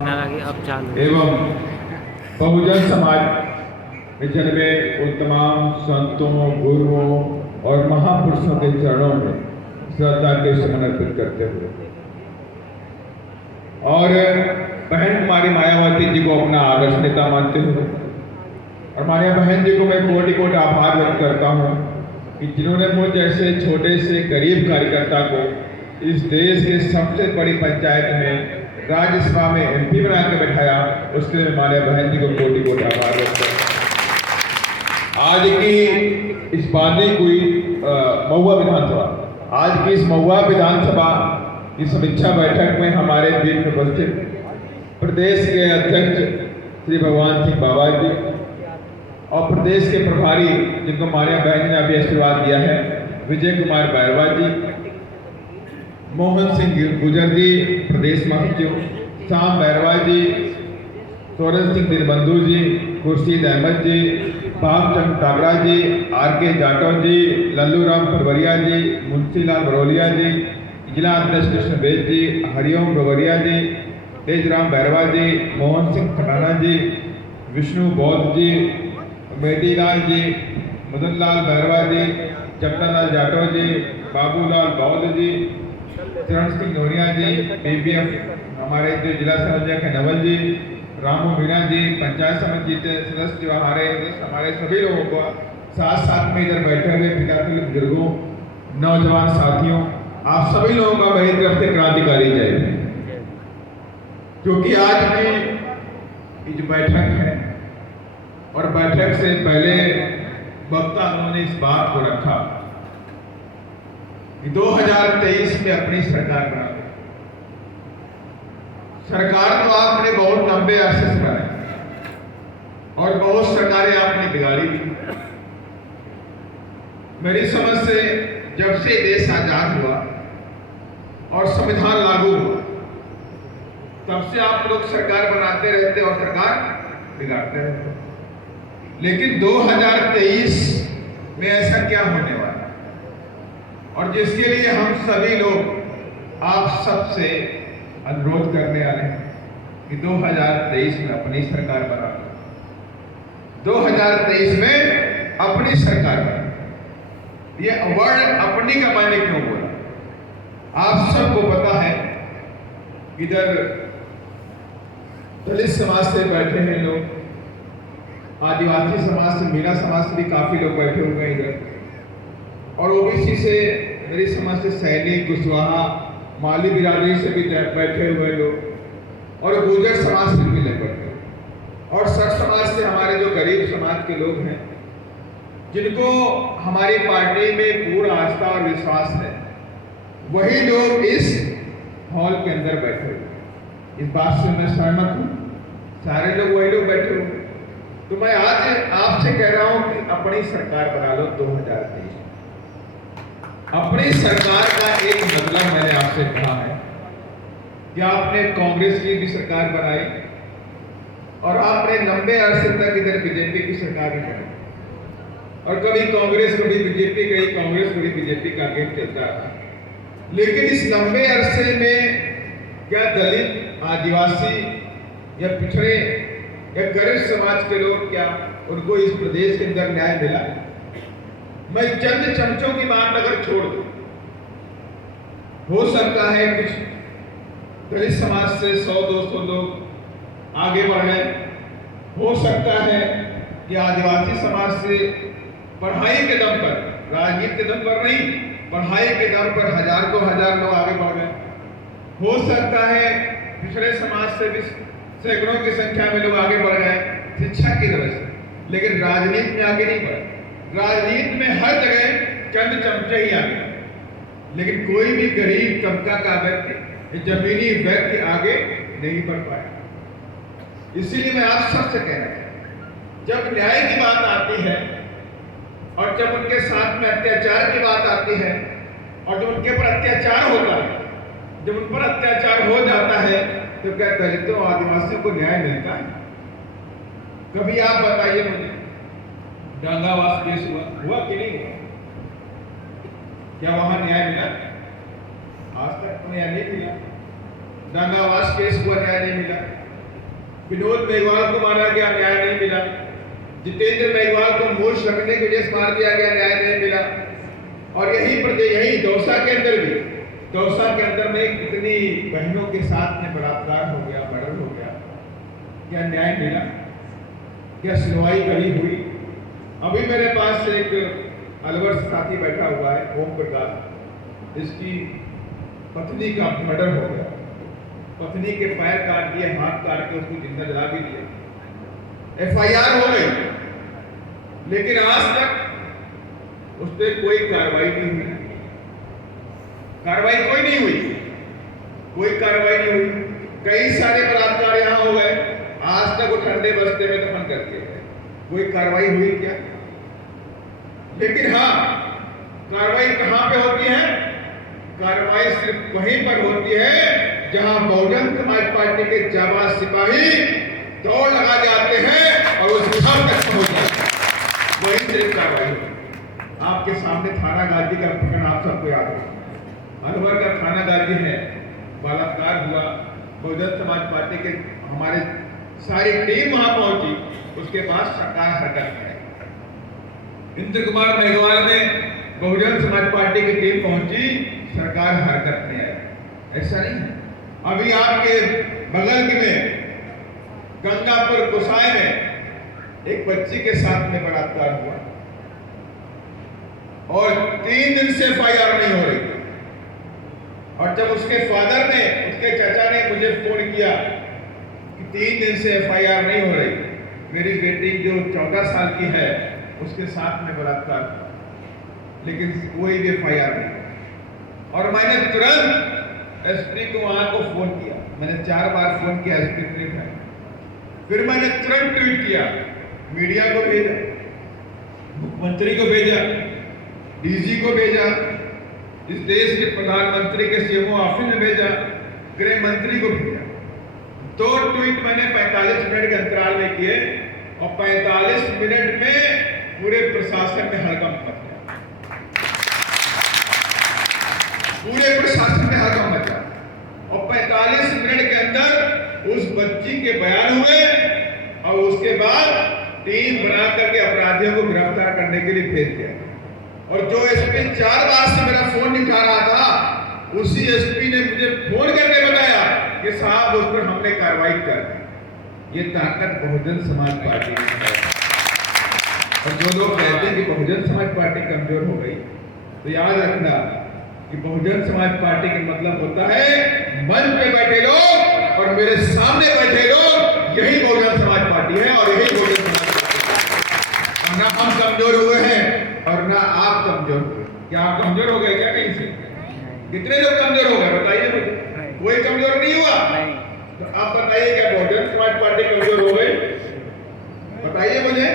अब चालू एवं बहुजन समाज में जन्मे उन तमाम संतों, गुरुओं और महापुरुषों के चरणों में श्रद्धा के सुमन अर्पित करते हुए और बहन कुमारी मायावती जी को अपना आदर्श नेता मानते हुए और माननीय बहन जी को मैं कोटि कोटि आभार व्यक्त करता हूँ कि जिन्होंने मुझ जैसे छोटे से गरीब कार्यकर्ता को इस देश के सबसे बड़ी पंचायत में राज्यसभा में एमपी बना के बैठाया, उसके लिए माननीय बहन जी को कोटि कोटि आभार व्यक्त करता हूँ। आज की इस बांधी हुई महुआ विधानसभा, आज की इस महुआ विधानसभा की समीक्षा बैठक में हमारे बीच में उपस्थित प्रदेश के अध्यक्ष श्री भगवान सिंह बाबा जी और प्रदेश के प्रभारी जिनको माननीय बहन जी ने अभी आशीर्वाद दिया है, विजय कुमार बैरवा जी, मोहन सिंह गुजर जी प्रदेश महासचिव, श्याम बैरवा जी, सोरेन सिंह दिनबंधु जी, खुर्शीद अहमद जी, भागचंद टागरा जी, आर.के. जाटव जी, लल्लू राम परवरिया जी, मुंशीलाल बरोलिया जी, जिला अध्यक्ष कृष्ण बेद जी, हरिओम बरोलिया जी, तेजराम बैरवा जी, मोहन सिंह खटाना जी, विष्णु बौद्ध जी, मेदीलाल जी, मदन लाल बैरवा जी, जगन्नाथ जाटव जी, बाबूलाल बौद्ध जी, चरण सिंह नोरिया जी, बीबीएफ हमारे जो जिला संयोजक है नवल जी, रामू मीणा जी, पंचायत समिति के सदस्य हमारे सभी लोगों को साथ साथ में इधर बैठे हुए पितापुत्र बुजुर्गों, नौजवान साथियों, आप सभी लोगों का मेरी तरफ से क्रांतिकारी जय। क्योंकि आज की जो बैठक है और बैठक से पहले वक्ता उन्होंने इस बात को रखा कि 2023 में अपनी सरकार बना। सरकार तो आपने बहुत लंबे अरसे से बनाई और बहुत सरकारें आपने बिगाड़ी भी। मेरी समझ से जब से देश आजाद हुआ और संविधान लागू हुआ तब से आप लोग सरकार बनाते रहते और सरकार बिगाड़ते रहते। लेकिन 2023 में ऐसा क्या होने वाला और जिसके लिए हम सभी लोग आप सबसे अनुरोध करने वाले हैं कि 2023 में अपनी सरकार बना लो। 2023 में अपनी सरकार बना। ये वर्ड अपनी का मायने क्यों बोला? आप सबको पता है इधर दलित समाज से बैठे हैं लोग, आदिवासी समाज से, मीणा समाज से भी काफी लोग बैठे हुए हैं इधर, और ओबीसी से मेरी समझ से सैनिक, कुशवाहा, माली बिरादरी से भी बैठे हुए लोग और गुर्जर समाज से भी बैठे हुए और सर समाज से हमारे जो गरीब समाज के लोग हैं जिनको हमारी पार्टी में पूरा आस्था और विश्वास है, वही लोग इस हॉल के अंदर बैठे हुए। इस बात से मैं सहमत हूँ, सारे लोग वही लोग बैठे हुए। तो मैं आज आपसे कह रहा हूं कि अपनी सरकार बना लो 2023। अपनी सरकार का एक मतलब मैंने आपसे कहा है कि आपने कांग्रेस की भी सरकार बनाई और आपने लंबे अरसे तक इधर बीजेपी की सरकार भी बनाई और कभी कांग्रेस कभी बीजेपी, कभी कांग्रेस कभी बीजेपी का गेम चलता रहा। लेकिन इस लंबे अरसे में क्या दलित, आदिवासी या पिछड़े या गरीब समाज के लोग, क्या उनको इस प्रदेश के अंदर न्याय मिला? मैं चंद चमचों की बात अगर छोड़ दूं, हो सकता है कुछ दलित समाज से 100-200 लोग आगे बढ़ गए, हो सकता है कि आदिवासी समाज से पढ़ाई के दम पर, राजनीति के दम पर नहीं, पढ़ाई के दम पर हजार को हजार लोग आगे बढ़ गए, हो सकता है पिछड़े समाज से भी सैकड़ों की संख्या में लोग आगे बढ़ गए शिक्षा की वजह से, लेकिन राजनीति में आगे नहीं बढ़े। राजनीति में हर जगह चंद चमचे ही आगे, लेकिन कोई भी गरीब तबका का व्यक्ति, जमीनी व्यक्ति आगे नहीं बढ़ पाया। इसीलिए मैं आप सबसे कह रहा हूं, जब न्याय की बात आती है और जब उनके साथ में अत्याचार की बात आती है और जब उनके ऊपर अत्याचार होता है, जब उन पर अत्याचार हो जाता है, तो क्या दलितों आदिवासियों को न्याय मिलता है? कभी आप बताइए मुझे, गंगावास केस हुआ कि नहीं हुआ? क्या वहां न्याय मिला? आज तक तो न्याय नहीं मिला। गंगावास केस हुआ, न्याय नहीं मिला। विनोद मेघवाल को मारा गया, न्याय नहीं मिला। जितेंद्र मेघवाल को मूर्छ रखने की वजह से मार दिया गया, न्याय नहीं मिला। और यही दौसा के अंदर भी, दौसा के अंदर में कितनी बहनों के साथ में बलात्कार हो गया, मर्डर हो गया, क्या न्याय मिला? क्या सुनवाई कभी हुई? अभी मेरे पास एक अलवर साथी बैठा हुआ है, ओम प्रकाश, इसकी पत्नी का मर्डर हो गया, पत्नी के पैर काट दिए, हाथ काट के उसको जिंदा जला भी दिया, FIR हो गई, लेकिन आज तक उस पर कोई कार्रवाई नहीं हुई। कार्रवाई कोई नहीं हुई, कोई कार्रवाई नहीं हुई। कई सारे बलात्कार यहाँ हो गए, आज तक वो ठंडे बस्ते में दफन कर दिए गए, कोई कार्रवाई हुई क्या? लेकिन हाँ, कार्रवाई कहाँ पे होती है? कार्रवाई सिर्फ वहीं पर होती है जहां बहुजन समाज पार्टी के जाबाज सिपाही दौड़ लगा जाते हैं और उस घर तक पहुंच जाते हैं, वही सिर्फ कार्रवाई होती है। आपके सामने थाना गाजी का प्रकरण आप सबको याद है, अलवर का थाना गाजी है, बलात्कार हुआ, बहुजन समाज पार्टी के हमारे सारी टीम वहां पहुंची, उसके बाद सरकार हरकत में आई। इंद्र कुमार मेघवाल में बहुजन समाज पार्टी की टीम पहुंची, सरकार हरकत में आई। ऐसा नहीं है। अभी आपके बगल में गंगापुर गोसाई में एक बच्ची के साथ में बलात्कार हुआ और 3 दिन से FIR नहीं हो रही। और जब उसके फादर ने, उसके चाचा ने मुझे फोन किया कि 3 दिन से FIR नहीं हो रही, मेरी बेटी जो 14 साल की है उसके साथ में बलात्कार हुआ, लेकिन कोई भी FIR नहीं। और मैंने तुरंत SP को वहां को फोन किया, मैंने 4 बार फोन किया, SP ट्वीट है, फिर मैंने तुरंत ट्वीट किया, मीडिया को भेजा, मुख्यमंत्री को भेजा, DG को भेजा, इस देश के प्रधानमंत्री के CMO ऑफिस में भेजा, गृह मंत्री को भेजा। 2 ट्वीट मैंने 45 मिनट के अंतराल में किए और 45 मिनट में पूरे प्रशासन में हड़कंप मच गया, पूरे प्रशासन में हड़कंप मचा। और 45 मिनट के अंदर उस बच्ची के बयान हुए और उसके बाद टीम बना करके अपराधियों को गिरफ्तार करने के लिए भेज दिया। और जो SP 4 बार से मेरा फोन नहीं उठा रहा था, उसी SP ने मुझे फोन करके बताया कि साहब उस पर हमने कार्रवाई कर दी। ये ताकत बहुजन समाज पार्टी की है। और जो लोग कहते हैं कि बहुजन समाज पार्टी कमजोर हो गई, तो याद रखना कि बहुजन समाज पार्टी का मतलब होता है मंच पे बैठे लोग और मेरे सामने बैठे लोग, यही बहुजन समाज पार्टी है और यही बहुजन समाज पार्टी है। ना हम कमजोर हुए हैं और ना आप कमजोर हुए। क्या आप कमजोर हो गए क्या कहीं से? कितने लोग कमजोर हो गए बताइए मुझे? कोई कमजोर नहीं हुआ। तो आप बताइए क्या बहुजन समाज पार्टी कमजोर हो गई? बताइए मुझे।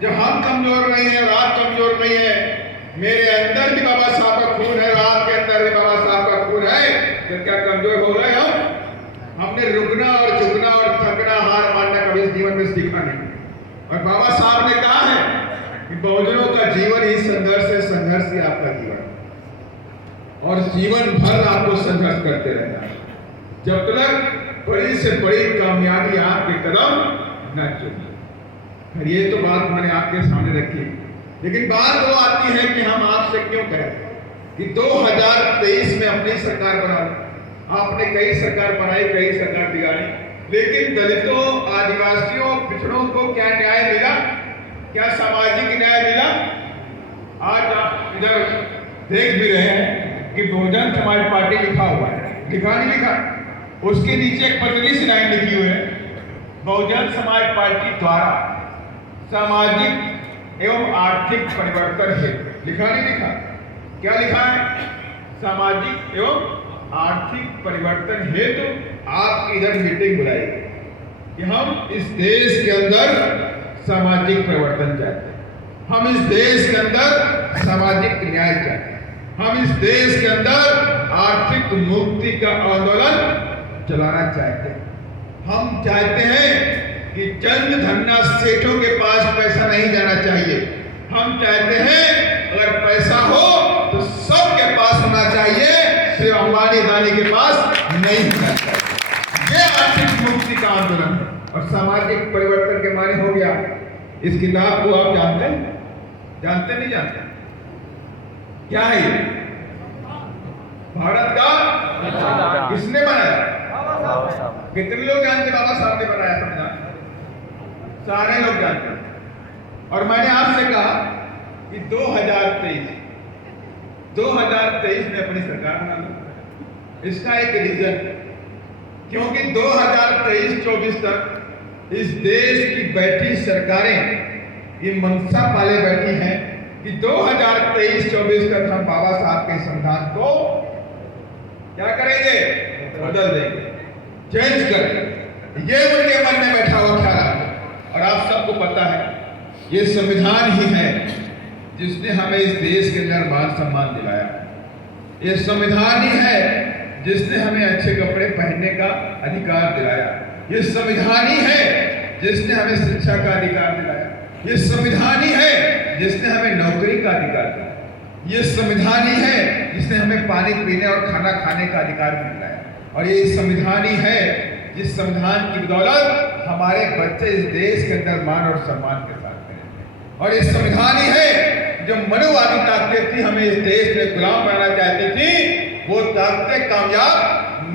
जब हम कमजोर नहीं है और आप कमजोर नहीं है, मेरे अंदर भी बाबा साहब का खून है और आपके अंदर भी बाबा साहब का खून है, तो क्या कमजोर हो गए हम? हमने रुकना और झुकना और थकना, हार मानना कभी जीवन में सीखा नहीं। और बाबा साहब ने कहा है कि बहुजनों का जीवन ही संघर्ष है, संघर्ष ही आपका जीवन, और जीवन भर आपको संघर्ष करते रहना है जब तक बड़ी से बड़ी कामयाबी आपके कदम न चुके। ये तो बात मैंने आपके सामने रखी, लेकिन बात वो आती है कि हम आपसे क्यों कहें कि 2023 में अपनी सरकार बना। आपने कई सरकार बनाई, कई सरकार बिगाड़ी, लेकिन दलितों, आदिवासियों, पिछड़ों को क्या न्याय मिला? क्या सामाजिक न्याय मिला? आज आप इधर देख भी रहे हैं कि बहुजन समाज पार्टी लिखा हुआ है, लिखा नहीं लिखा, उसके नीचे एक पतली सी लाइन लिखी हुई है, बहुजन समाज पार्टी द्वारा सामाजिक एवं आर्थिक परिवर्तन है। लिखा नहीं लिखा? क्या लिखा है? सामाजिक एवं आर्थिक परिवर्तन हेतु आप इधर मीटिंग बुलाई कि हम इस देश के अंदर सामाजिक परिवर्तन चाहते हैं, हम इस देश के अंदर सामाजिक न्याय चाहते हैं, हम इस देश के अंदर आर्थिक मुक्ति का आंदोलन चलाना चाहते हैं। हम चाहते हैं कि चंद धन्ना सेठों के पास पैसा नहीं जाना चाहिए। हम चाहते हैं अगर पैसा हो तो सबके पास होना चाहिए, सिर्फ अंबानी अदानी के पास नहीं होना चाहिए। ये आर्थिक मुक्ति का आंदोलन आंदोलन है और सामाजिक परिवर्तन के माने हो गया। इस किताब को आप जानते हैं? जानते नहीं जानते? क्या है ये? भारत का किसने बनाया? कितने लोग जानते बाबा साहब ने बनाया संविधान? सारे लोग जानते हैं। और मैंने आपसे कहा कि 2023 में अपनी सरकार बना लो। इसका एक रीजन, क्योंकि 2023-24 तक इस देश की बैठी सरकारें ये मनसा पाले बैठी हैं कि 2023-24 तक हम बाबा साहब के संविधान को क्या करेंगे? बदल देंगे, चेंज करेंगे। ये उनके मन में बैठा हुआ ख्याल है। और आप सबको पता है ये संविधान ही है जिसने हमें इस देश के अंदर मान सम्मान दिलाया। ये संविधान ही है जिसने हमें अच्छे कपड़े पहनने का अधिकार दिलाया। ये संविधान ही है जिसने हमें शिक्षा का अधिकार दिलाया। ये संविधान ही है जिसने हमें नौकरी का अधिकार दिलाया। ये संविधान ही है जिसने हमें पानी पीने और खाना खाने का अधिकार दिलाया। और ये संविधान ही है जिस संविधान की बदौलत हमारे बच्चे इस देश के अंदर मान और सम्मान के साथ रहेंगे। और ये संविधान ही है जो मनुवादी ताकतें थी हमें इस देश में गुलाम बनाना चाहती थी, वो ताकतें कामयाब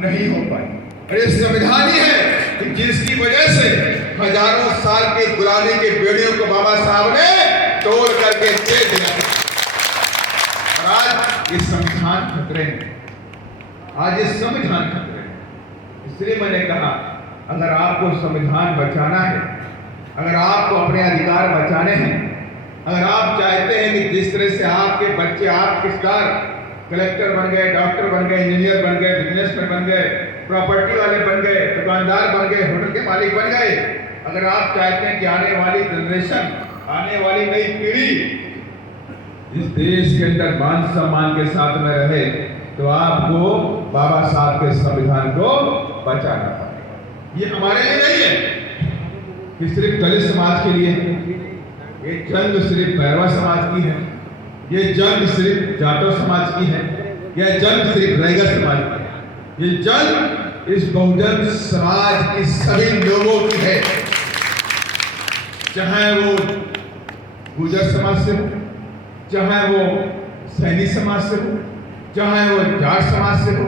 नहीं हो पाई। और ये संविधान ही है कि जिसकी वजह से हजारों साल की गुलामी के बेड़ियों को बाबा साहब ने तोड़ करके दे दिया। और आज ये संविधान खतरे में, आज ये संविधान खतरे में। इसलिए मैंने कहा अगर आपको संविधान बचाना है, अगर आपको अपने अधिकार बचाने हैं, अगर आप चाहते हैं कि जिस तरह से आपके बच्चे आपके स्टार कलेक्टर बन गए, डॉक्टर बन गए, इंजीनियर बन गए, बिजनेसमैन बन गए, प्रॉपर्टी वाले बन गए, दुकानदार बन गए, होटल के मालिक बन गए, अगर आप चाहते हैं कि आने वाली जनरेशन, आने वाली नई पीढ़ी इस देश के अंदर मान सम्मान के साथ में रहे, तो आपको बाबा साहब के संविधान को बचाना पड़ेगा। ये हमारे लिए नहीं है कि सिर्फ दलित समाज के लिए है, ये जंग सिर्फ भैरवा समाज की है, ये जंग सिर्फ जाटव समाज की है, यह जंग सिर्फ रैगर समाज की है। ये जंग इस बहुजन समाज की सभी लोगों की है, चाहे वो गुर्जर समाज से हो, चाहे वो सैनी समाज से हो, चाहे वो जाट समाज से हो,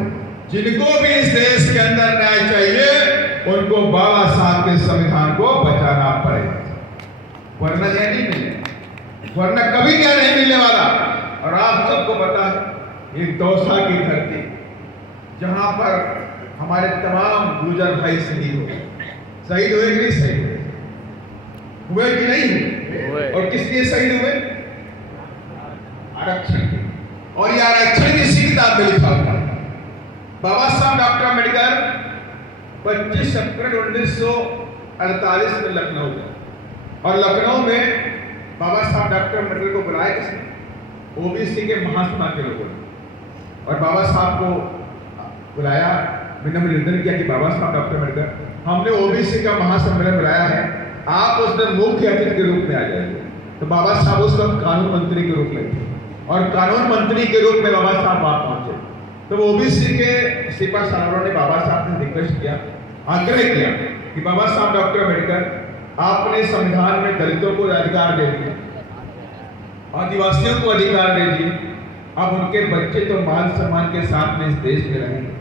जिनको भी इस देश के अंदर न्याय चाहिए उनको बाबा साहब के संविधान को बचाना पड़ेगा, वरना न्याय नहीं मिलेगा, वरना कभी न्याय नहीं मिलने वाला। और आप सबको पता है ये दौसा की धरती जहां पर हमारे तमाम गुर्जर भाई शहीद हुए, शहीद हुए कि नहीं शहीद हुए कि नहीं हुए? और किस लिए शहीद हुए? आरक्षण। और ये आरक्षण की इसी किताब में लिखा हुआ बाबा साहब डॉक्टर अम्बेडकर 25 अप्रैल 1948 में लखनऊ गए, और लखनऊ में बाबा साहब डॉक्टर अम्बेडकर को बुलाया किसने? ओबीसी के महासभा के लोगों ने। और बाबा साहब को बुलाया, मैंने निवेदन किया कि बाबा साहब डॉक्टर अम्बेडकर हमने ओबीसी का महासम्मेलन बुलाया है, आप उस दिन मुख्य अतिथि के रूप में आ जाइए। तो बाबा साहब उस वक्त कानून मंत्री के रूप में थे, और कानून मंत्री के रूप में बाबा साहब वहां पहुंचे। तो ओबीसी के सिपा सालारों ने बाबा साहब से रिक्वेस्ट किया, आग्रह किया कि बाबा साहब डॉक्टर अम्बेडकर आपने संविधान में दलितों को अधिकार दे दिए, आदिवासियों को अधिकार दे दिए, अब उनके बच्चे तो मान सम्मान के साथ में इस देश में रहेंगे।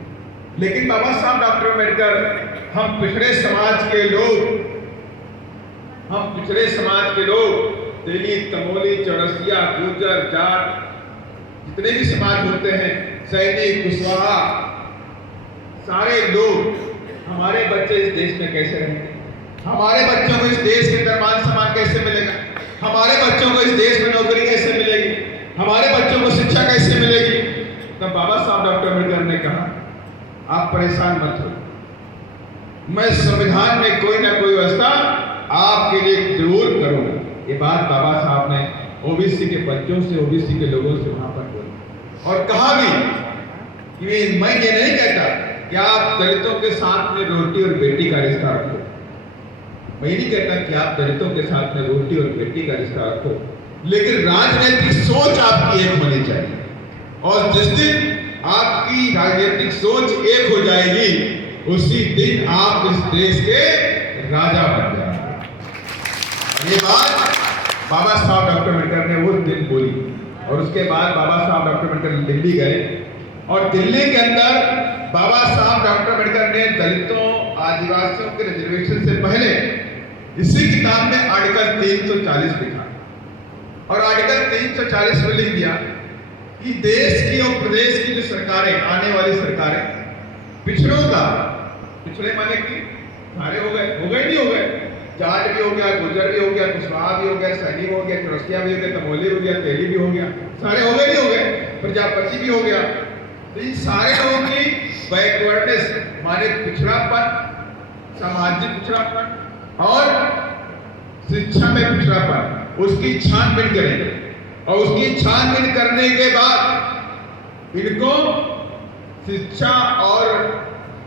लेकिन बाबा साहब डॉक्टर अम्बेडकर हम पिछड़े समाज के लोग, हम पिछड़े समाज के लोग तेली, तमोली, चौरसिया, गुर्जर, जाट, जितने भी समाज होते हैं, सैनिक, कुशवाहा, सारे लोग, हमारे बच्चे इस देश में कैसे रहेंगे? हमारे बच्चों को इस देश के अंदर मान सम्मान कैसे मिलेगा? हमारे बच्चों को इस देश में नौकरी कैसे मिलेगी? हमारे बच्चों को शिक्षा कैसे मिलेगी? तब बाबा साहब डॉक्टर अम्बेडकर ने कहा आप परेशान मत हो, मैं संविधान में कोई ना कोई व्यवस्था आपके लिए जरूर करूंगा। ये बात बाबा साहब ने ओबीसी के बच्चों से, ओबीसी के लोगों से वहां पर बोली, और कहा भी कि मैं ये नहीं कहता कि आप दलितों के साथ में रोटी और बेटी का रिश्ता रखो, मैं नहीं कहता कि आप दलितों के साथ में रोटी और बेटी का रिश्ता रखो, लेकिन राजनीतिक सोच आपकी एक होनी चाहिए। और जिस दिन आपकी राजनीतिक सोच एक हो जाएगी, उसी दिन आप इस देश के राजा बन जाएंगे। ये बात बाबा साहब डॉक्टर अम्बेडकर ने उस दिन बोली और उसके बाद बाबा साहब डॉक्टर अम्बेडकर दिल्ली गए और दिल्ली के अंदर बाबा साहब डॉक्टर अम्बेडकर ने दलितों आदिवासियों के रिजर्वेशन से पहले इसी किताब में आर्टिकल 340 लिखा और आर्टिकल 340 में लिख दिया कि देश की और प्रदेश की जो सरकारें, आने वाली सरकारें, पिछड़ों का, पिछड़े माने कि सारे हो गए नहीं हो गए, जाट भी हो गया, गुर्जर भी हो गया, कुशवाहा भी हो गया, सैनी भी हो गया, चौरसिया भी हो गया, तमोली भी हो गया, तेली भी हो गया, सारे हो गए नहीं हो गए, प्रजापति भी हो गया। तो इन सारे लोगों की बैकवर्डनेस माने पिछड़ापन, सामाजिक पिछड़ापन और शिक्षा में पिछड़ापन, उसकी छानबीन करेंगे और उसकी छानबीन करने के बाद इनको शिक्षा और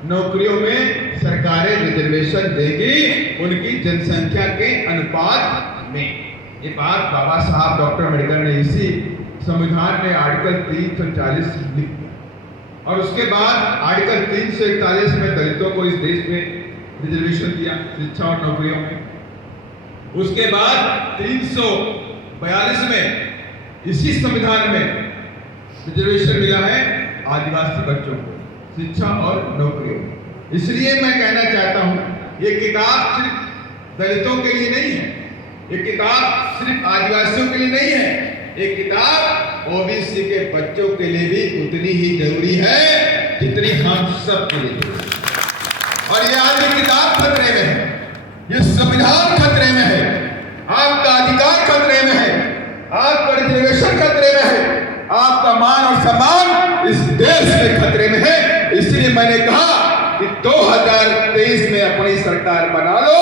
नौकरियों में सरकारें रिजर्वेशन देगी उनकी जनसंख्या के अनुपात में। ये बात बाबा साहब डॉक्टर अम्बेडकर ने इसी संविधान में आर्टिकल 340 लिख दिया और उसके बाद आर्टिकल 341 में दलितों को इस देश में रिजर्वेशन दिया शिक्षा और नौकरियों में। उसके बाद 342 में इसी संविधान में रिजर्वेशन मिला है आदिवासी बच्चों को शिक्षा और नौकरियों में। इसलिए मैं कहना चाहता हूं ये किताब सिर्फ दलितों के लिए नहीं है, ये किताब सिर्फ आदिवासियों के लिए नहीं है, ये किताब ओबीसी के बच्चों के लिए भी उतनी ही जरूरी है जितनी हम सब के लिए। और ये आज ये किताब खतरे में है, ये संविधान खतरे में है, आपका अधिकार खतरे में है, आपका रिजर्वेशन खतरे में है, आपका मान और सम्मान इस देश में खतरे में है। इसलिए मैंने कहा कि 2023 में अपनी सरकार बना लो।